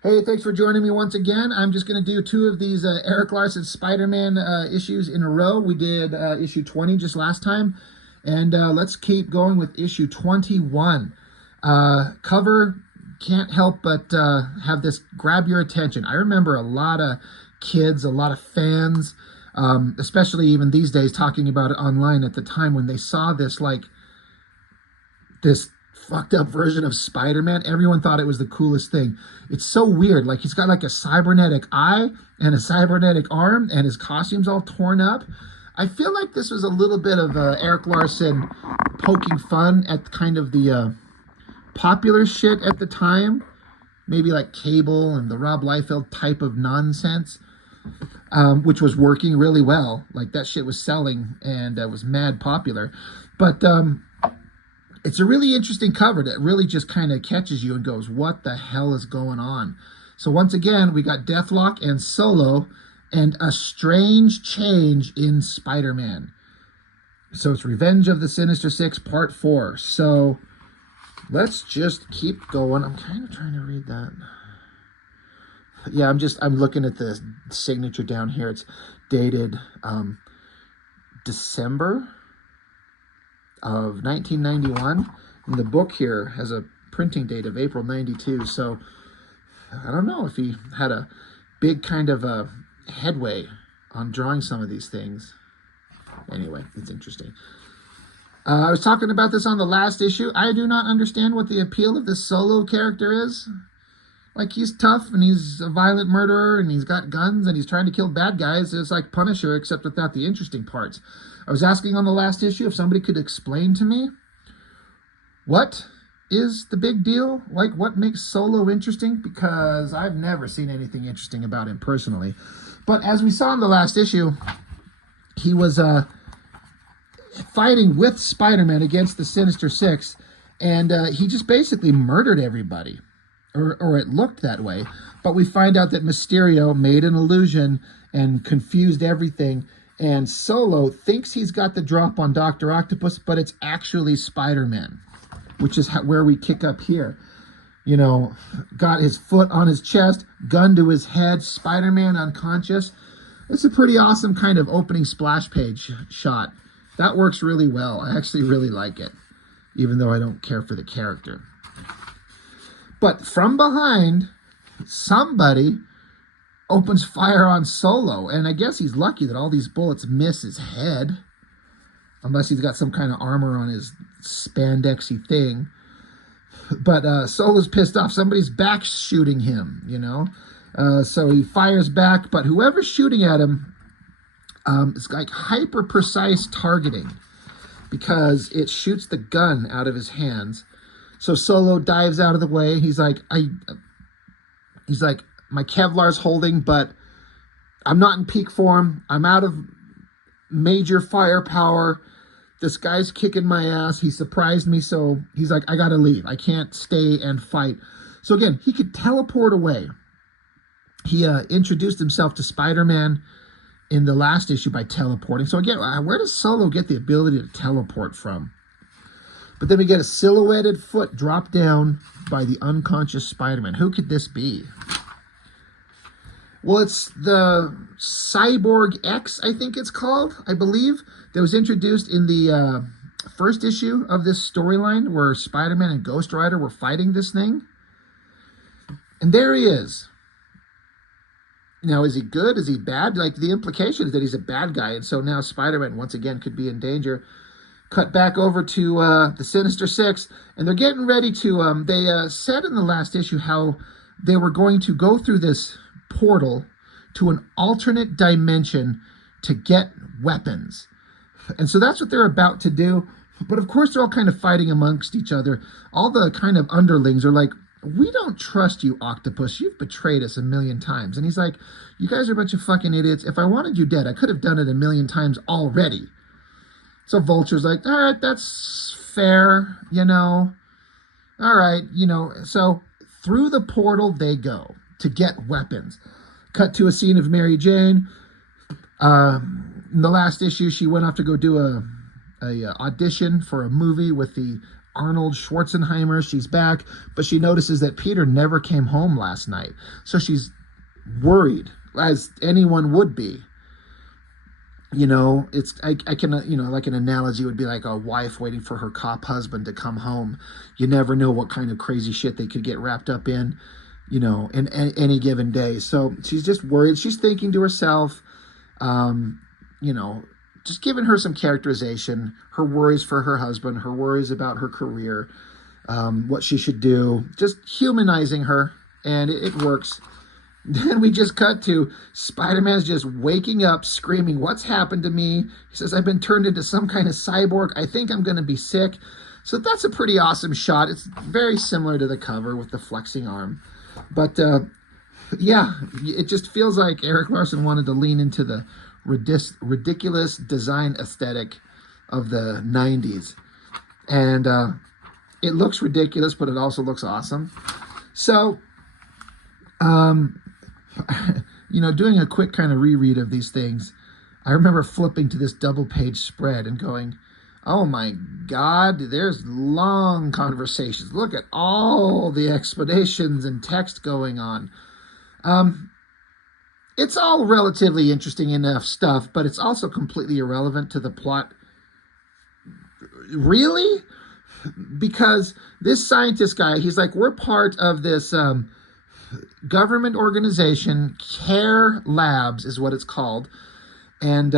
Hey, thanks for joining me once again. I'm just going to do two of these Erik Larsen Spider-Man issues in a row. We did issue 20 just last time, and let's keep going with issue 21. Cover can't help but have this grab your attention. I remember a lot of kids, a lot of fans, especially even these days, talking about it online at the time when they saw this, like, this fucked up version of Spider-Man. Everyone thought it was the coolest thing. It's so weird. Like, he's got like a cybernetic eye and a cybernetic arm, and his costume's all torn up. I feel like this was a little bit of Erik Larsen poking fun at kind of the popular shit at the time. Maybe like Cable and the Rob Liefeld type of nonsense, which was working really well. Like, that shit was selling and was mad popular. But it's a really interesting cover that really just kind of catches you and goes, what the hell is going on? So once again, we got Deathlok and Solo and a strange change in Spider-Man. So it's Revenge of the Sinister Six, Part 4. So let's just keep going. I'm kind of trying to read that. Yeah, I'm looking at the signature down here. It's dated December of 1991, and the book here has a printing date of April 92. So I don't know if he had a big kind of a headway on drawing some of these things. Anyway, it's interesting. I was talking about this on the last issue. I do not understand what the appeal of this Solo character is. Like, he's tough and he's a violent murderer and he's got guns and he's trying to kill bad guys. It's like Punisher, except without the interesting parts. I was asking on the last issue if somebody could explain to me what is the big deal? Like, what makes Solo interesting? Because I've never seen anything interesting about him personally. But as we saw in the last issue, he was fighting with Spider-Man against the Sinister Six, and he just basically murdered everybody. Or it looked that way. But we find out that Mysterio made an illusion and confused everything. And Solo thinks he's got the drop on Dr. Octopus, but it's actually Spider-Man, which is where we kick up here. You know, got his foot on his chest, gun to his head, Spider-Man unconscious. It's a pretty awesome kind of opening splash page shot. That works really well. I actually really like it, even though I don't care for the character. But from behind, somebody opens fire on Solo, and I guess he's lucky that all these bullets miss his head, unless he's got some kind of armor on his spandexy thing. But Solo's pissed off. Somebody's back shooting him, you know? So he fires back, but whoever's shooting at him is like hyper-precise targeting, because it shoots the gun out of his hands. So Solo dives out of the way. He's like, my Kevlar's holding, but I'm not in peak form. I'm out of major firepower. This guy's kicking my ass. He surprised me, so he's like, I gotta leave. I can't stay and fight. So again, he could teleport away. He introduced himself to Spider-Man in the last issue by teleporting. So again, where does Solo get the ability to teleport from? But then we get a silhouetted foot drop down by the unconscious Spider-Man. Who could this be? Well, it's the Cyborg X, I think it's called, I believe, that was introduced in the first issue of this storyline where Spider-Man and Ghost Rider were fighting this thing. And there he is. Now, is he good? Is he bad? Like, the implication is that he's a bad guy, and so now Spider-Man, once again, could be in danger. Cut back over to the Sinister Six, and they're getting ready to, they said in the last issue how they were going to go through this portal to an alternate dimension to get weapons. And so that's what they're about to do. But of course, they're all kind of fighting amongst each other. All the kind of underlings are like, we don't trust you, Octopus. You've betrayed us a million times. And he's like, you guys are a bunch of fucking idiots. If I wanted you dead, I could have done it a million times already. So Vulture's like, all right, that's fair, you know. All right, you know. So through the portal they go to get weapons. Cut to a scene of Mary Jane. In the last issue, she went off to go do a audition for a movie with the Arnold Schwarzenegger. She's back, but she notices that Peter never came home last night. So she's worried, as anyone would be. You know, I can, like an analogy would be like a wife waiting for her cop husband to come home. You never know what kind of crazy shit they could get wrapped up in, in any given day. So she's just worried. She's thinking to herself, just giving her some characterization, her worries for her husband, her worries about her career, what she should do, just humanizing her, and it works. Then we just cut to Spider-Man's just waking up, screaming, "What's happened to me?" He says, "I've been turned into some kind of cyborg. I think I'm going to be sick." So that's a pretty awesome shot. It's very similar to the cover with the flexing arm. But, yeah, it just feels like Erik Larsen wanted to lean into the ridiculous design aesthetic of the 90s. And it looks ridiculous, but it also looks awesome. So, doing a quick kind of reread of these things, I remember flipping to this double-page spread and going, oh my God, there's long conversations. Look at all the explanations and text going on. It's all relatively interesting enough stuff, but it's also completely irrelevant to the plot. Really? Because this scientist guy, he's like, we're part of this government organization, Care Labs is what it's called. And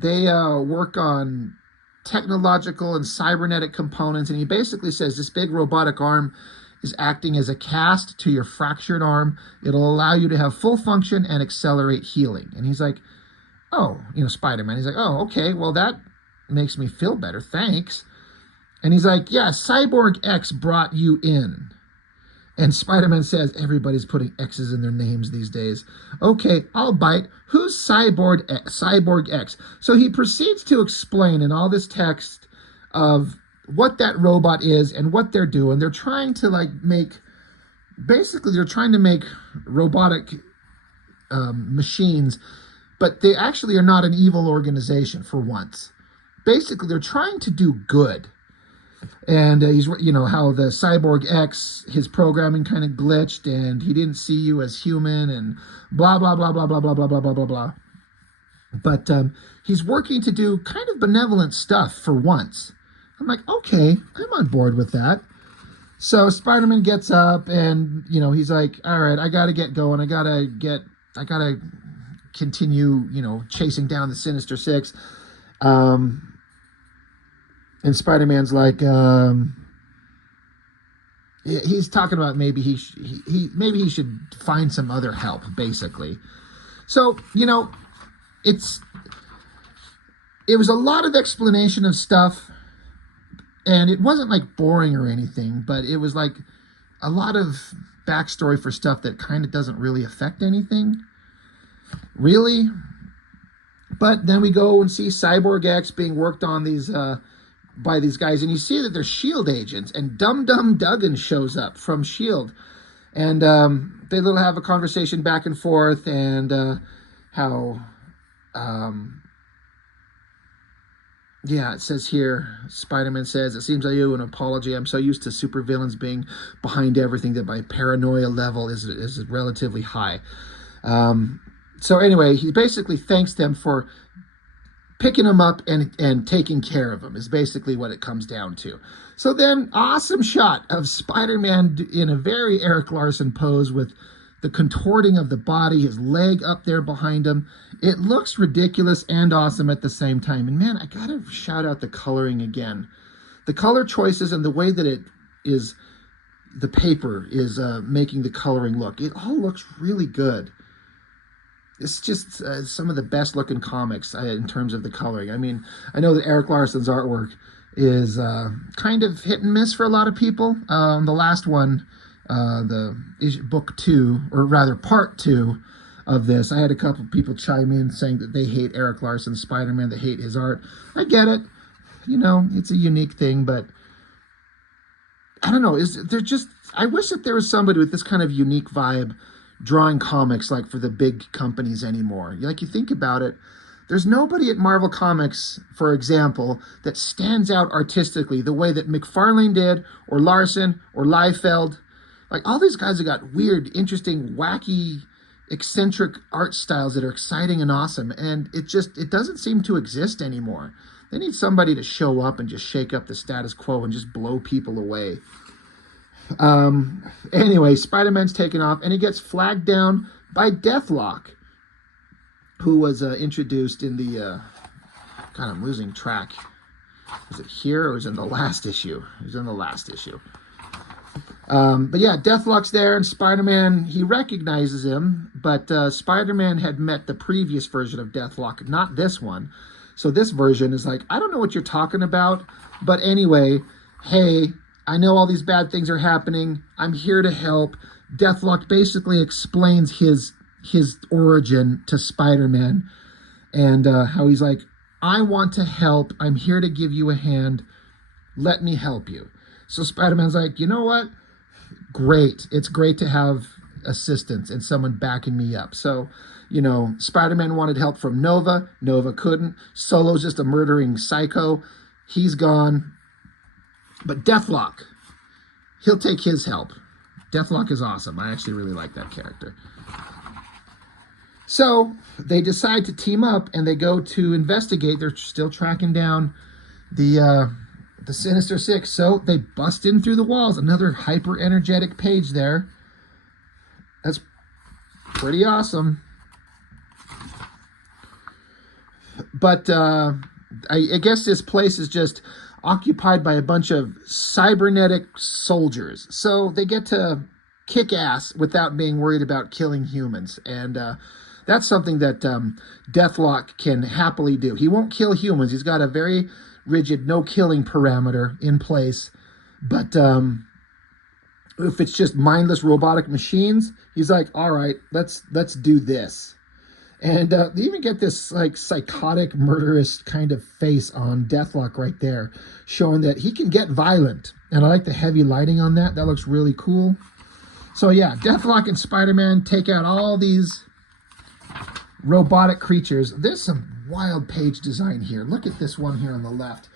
they work on technological and cybernetic components. And he basically says this big robotic arm is acting as a cast to your fractured arm. It'll allow you to have full function and accelerate healing. And he's like, oh, Spider-Man. He's like, oh, okay, well, that makes me feel better. Thanks. And he's like, yeah, Cyborg X brought you in. And Spider-Man says, everybody's putting X's in their names these days. Okay, I'll bite. Who's Cyborg X? So he proceeds to explain in all this text of what that robot is and what they're doing. They're trying to make robotic machines, but they actually are not an evil organization for once. Basically, they're trying to do good. And he's, how the Cyborg X, his programming kind of glitched and he didn't see you as human and blah, blah, blah, blah, blah, blah, blah, blah, blah, blah, blah. But he's working to do kind of benevolent stuff for once. I'm like, okay, I'm on board with that. So Spider-Man gets up and, he's like, all right, I got to get going. I got to continue, chasing down the Sinister Six. And Spider-Man's like, he's talking about maybe he should find some other help, basically. So, it was a lot of explanation of stuff, and it wasn't boring or anything, but it was a lot of backstory for stuff that kind of doesn't really affect anything, really. But then we go and see Cyborg X being worked on by these guys, and you see that they're S.H.I.E.L.D. agents, and Dum Dum Dugan shows up from S.H.I.E.L.D. And they have a conversation back and forth, and how, it says here, Spider-Man says, it seems I owe an apology. I'm so used to supervillains being behind everything that my paranoia level is relatively high. So anyway, he basically thanks them for picking him up and taking care of him is basically what it comes down to. So then, awesome shot of Spider-Man in a very Erik Larsen pose with the contorting of the body, his leg up there behind him. It looks ridiculous and awesome at the same time. And man, I gotta shout out the coloring again. The color choices and the way that it is, the paper is making the coloring look. It all looks really good. It's just some of the best looking comics in terms of the coloring. I mean, I know that Erik Larsen's artwork is kind of hit and miss for a lot of people. The last one, the book 2, or rather part 2 of this, I had a couple people chime in saying that they hate Erik Larsen's Spider-Man, they hate his art. I get it. It's a unique thing, but I don't know. I wish that there was somebody with this kind of unique vibe drawing comics for the big companies anymore. You think about it, There's nobody at Marvel Comics, for example, that stands out artistically the way that McFarlane did, or Larson, or Liefeld. Like, all these guys have got weird, interesting, wacky, eccentric art styles that are exciting and awesome, and it doesn't seem to exist anymore. They need somebody to show up and just shake up the status quo and just blow people away. Anyway, Spider-Man's taken off, and he gets flagged down by Deathlok, who was introduced in the... God, I'm losing track. Was it here or was it in the last issue? It was in the last issue. But yeah, Deathlok's there, and Spider-Man, he recognizes him, but Spider-Man had met the previous version of Deathlok, not this one. So this version is like, I don't know what you're talking about, but anyway, hey, I know all these bad things are happening. I'm here to help. Deathlok basically explains his origin to Spider-Man, and how he's like, I want to help. I'm here to give you a hand. Let me help you. So Spider-Man's like, you know what? Great. It's great to have assistance and someone backing me up. So, you know, Spider-Man wanted help from Nova. Nova couldn't. Solo's just a murdering psycho. He's gone. But Deathlok, he'll take his help. Deathlok is awesome. I actually really like that character. So they decide to team up, and they go to investigate. They're still tracking down the Sinister Six. So they bust in through the walls. Another hyper-energetic page there. That's pretty awesome. But I guess this place is just occupied by a bunch of cybernetic soldiers. So they get to kick ass without being worried about killing humans. And that's something that Deathlok can happily do. He won't kill humans. He's got a very rigid no-killing parameter in place. But if it's just mindless robotic machines, he's like, all right, let's do this. And they even get this like psychotic, murderous kind of face on Deathlok right there, showing that he can get violent. And I like the heavy lighting on that. That looks really cool. So yeah, Deathlok and Spider-Man take out all these robotic creatures. There's some wild page design here. Look at this one here on the left.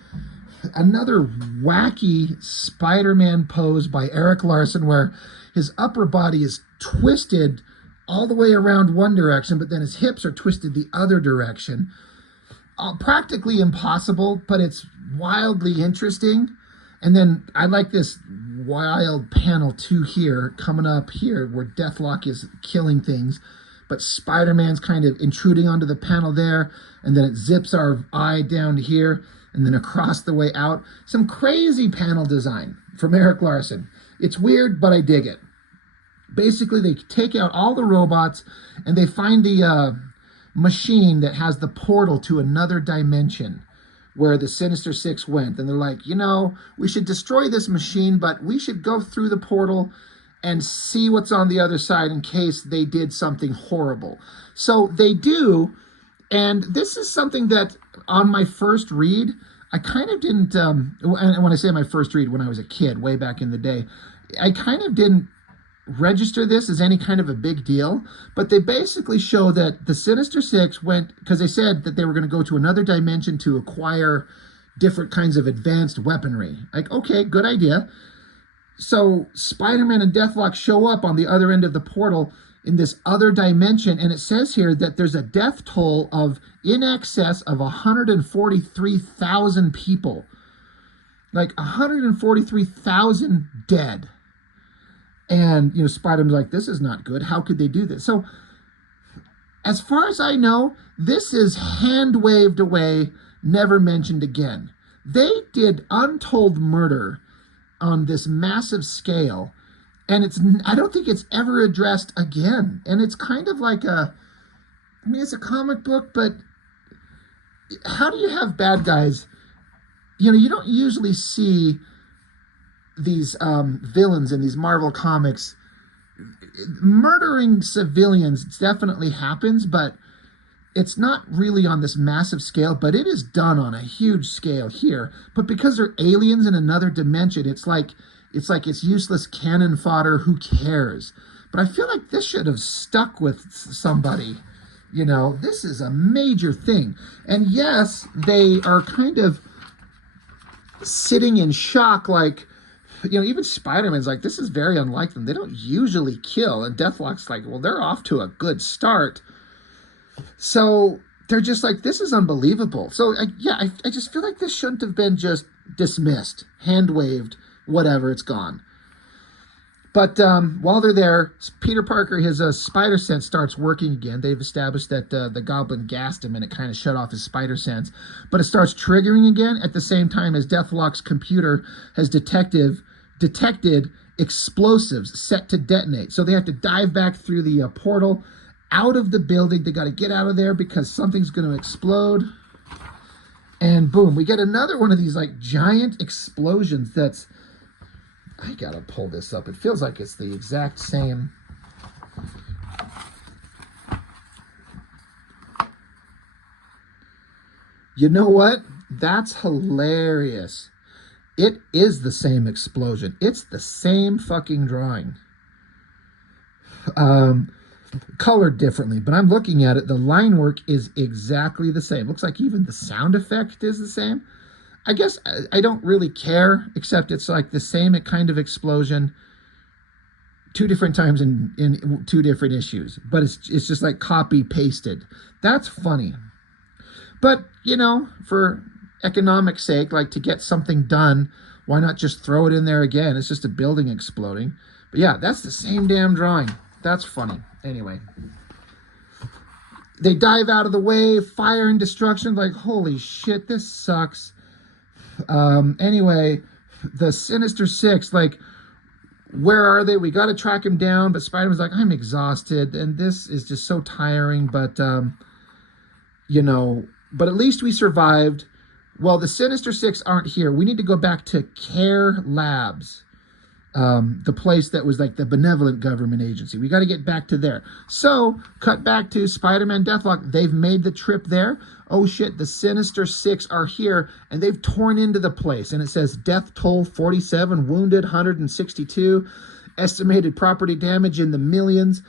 Another wacky Spider-Man pose by Erik Larsen, where his upper body is twisted all the way around one direction, but then his hips are twisted the other direction. Practically impossible, but it's wildly interesting. And then I like this wild panel too here, coming up here, where Deathlok is killing things, but Spider-Man's kind of intruding onto the panel there, and then it zips our eye down to here, and then across the way out. Some crazy panel design from Erik Larsen. It's weird, but I dig it. Basically, they take out all the robots, and they find the machine that has the portal to another dimension where the Sinister Six went. And they're like, you know, we should destroy this machine, but we should go through the portal and see what's on the other side in case they did something horrible. So they do, and this is something that on my first read, I kind of didn't, and when I say my first read, when I was a kid, way back in the day, I kind of didn't register this as any kind of a big deal, but they basically show that the Sinister Six went, because they said that they were going to go to another dimension to acquire different kinds of advanced weaponry. Like, okay, good idea. So Spider-Man and Deathlok show up on the other end of the portal in this other dimension, and it says here that there's a death toll of in excess of 143,000 people. Like 143,000 dead. And, you know, Spider-Man's like, this is not good. How could they do this? So, as far as I know, this is hand-waved away, never mentioned again. They did untold murder on this massive scale, and I don't think it's ever addressed again. And it's kind of like it's a comic book, but how do you have bad guys? You know, you don't usually see these villains in these Marvel comics murdering civilians. Definitely happens, but it's not really on this massive scale, but it is done on a huge scale here. But because they're aliens in another dimension, it's like it's useless cannon fodder. Who cares? But I feel like this should have stuck with somebody. You know, this is a major thing. And yes, they are kind of sitting in shock, like, you know, even Spider-Man's like, this is very unlike them. They don't usually kill. And Deathlok's like, well, they're off to a good start. So they're just like, this is unbelievable. So, I just feel like this shouldn't have been just dismissed, hand-waved, whatever, it's gone. But while they're there, Peter Parker, his spider sense starts working again. They've established that the Goblin gassed him and it kind of shut off his spider sense. But it starts triggering again at the same time as Deathlok's computer has detected explosives set to detonate. So they have to dive back through the portal out of the building. They got to get out of there because something's going to explode. And boom, we get another one of these like giant explosions that's... I gotta pull this up. It feels like it's the exact same. You know what? That's hilarious. It is the same explosion. It's the same fucking drawing. Colored differently, but I'm looking at it. The line work is exactly the same. Looks like even the sound effect is the same. I guess I don't really care, except it's like the same kind of explosion 2 different times in 2 different issues. But it's just like copy pasted. That's funny. But, you know, for economic sake, like to get something done, why not just throw it in there again? It's just a building exploding. But yeah, that's the same damn drawing. That's funny. Anyway. They dive out of the way, fire and destruction. Like, holy shit, this sucks. Anyway, the Sinister Six, like, where are they? We got to track him down, but Spider-Man's like, I'm exhausted, and this is just so tiring, but, you know, but at least we survived. Well, the Sinister Six aren't here. We need to go back to Care Labs, the place that was like the benevolent government agency. We got to get back to there. So, cut back to Spider-Man, Deathlok. They've made the trip there. Oh shit, the Sinister Six are here, and they've torn into the place. And it says death toll 47, wounded 162, estimated property damage in the millions.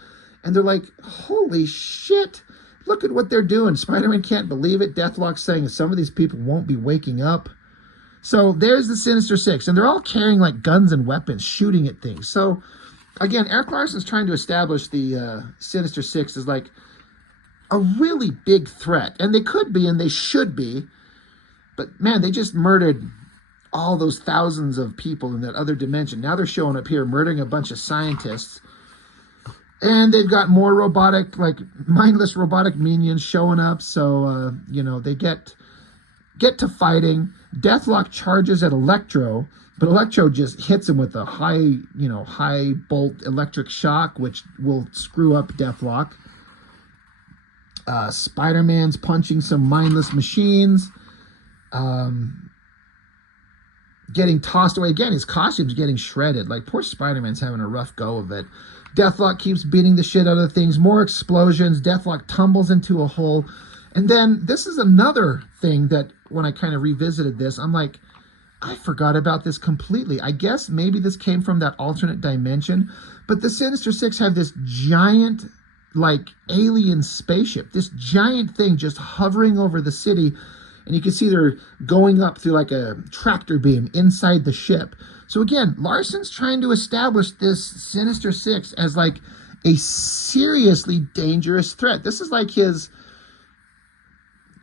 And they're like, holy shit, look at what they're doing. Spider-Man can't believe it. Deathlok's saying some of these people won't be waking up. So there's the Sinister Six, and they're all carrying like guns and weapons, shooting at things. So again, Erik Larsens trying to establish the Sinister Six as like a really big threat. And they could be, and they should be. But man, they just murdered all those thousands of people in that other dimension. Now they're showing up here, murdering a bunch of scientists. And they've got more robotic, like mindless robotic minions showing up. So, you know, they get to fighting. Deathlok charges at Electro, but Electro just hits him with a high bolt electric shock, which will screw up Deathlok. Spider-Man's punching some mindless machines. Getting tossed away. Again, his costume's getting shredded. Like, poor Spider-Man's having a rough go of it. Deathlok keeps beating the shit out of things. More explosions. Deathlok tumbles into a hole. And then this is another thing that when I kind of revisited this, I'm like, I forgot about this completely. I guess maybe this came from that alternate dimension. But the Sinister Six have this giant, like, alien spaceship. This giant thing just hovering over the city. And you can see they're going up through like a tractor beam inside the ship. So again, Larson's trying to establish this Sinister Six as like a seriously dangerous threat. This is like his...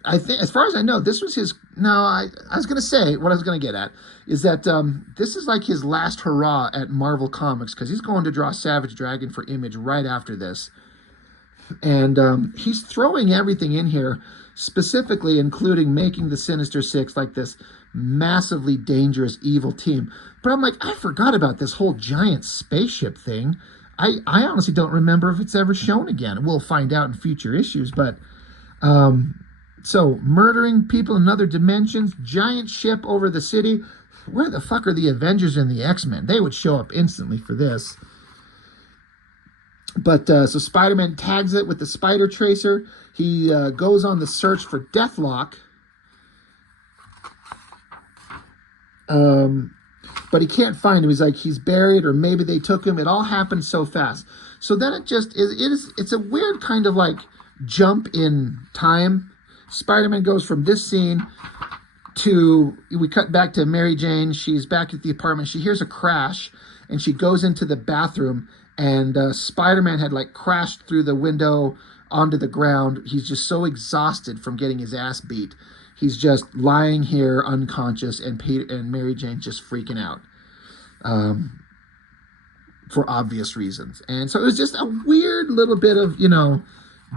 I think, as far as I know, this was his... No, I was going to say, what I was going to get at is that this is like his last hurrah at Marvel Comics, because he's going to draw Savage Dragon for Image right after this. And he's throwing everything in here, specifically including making the Sinister Six like this massively dangerous evil team. But I'm like, I forgot about this whole giant spaceship thing. I honestly don't remember if it's ever shown again. We'll find out in future issues, but... So, murdering people in other dimensions, giant ship over the city. Where the fuck are the Avengers and the X-Men? They would show up instantly for this. But, so Spider-Man tags it with the Spider Tracer. He goes on the search for Deathlok. But he can't find him. He's like, he's buried, or maybe they took him. It all happened so fast. So then it's a weird kind of like jump in time. Spider-Man goes from this scene to, we cut back to Mary Jane. She's back at the apartment. She hears a crash, and she goes into the bathroom, and Spider-Man had like crashed through the window onto the ground. He's just so exhausted from getting his ass beat. He's just lying here unconscious, and Mary Jane just freaking out for obvious reasons. And so it was just a weird little bit of,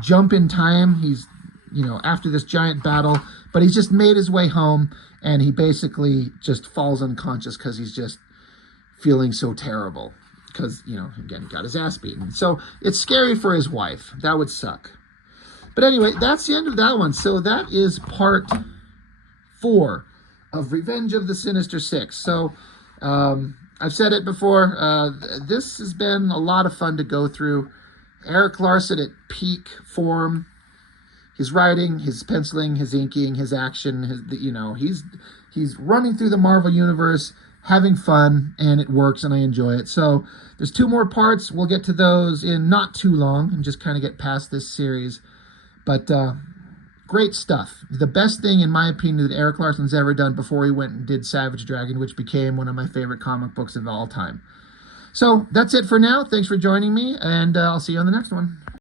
jump in time. He's, after this giant battle, but he's just made his way home, and he basically just falls unconscious because he's just feeling so terrible because, again, he got his ass beaten. So it's scary for his wife. That would suck. But anyway, that's the end of that one. So that is part 4 of Revenge of the Sinister Six. So I've said it before. This has been a lot of fun to go through. Erik Larsen at peak form. His writing, his penciling, his inking, his action, he's running through the Marvel Universe, having fun, and it works, and I enjoy it. So there's 2 more parts. We'll get to those in not too long and just kind of get past this series. But great stuff. The best thing, in my opinion, that Erik Larsen's ever done before he went and did Savage Dragon, which became one of my favorite comic books of all time. So that's it for now. Thanks for joining me, and I'll see you on the next one.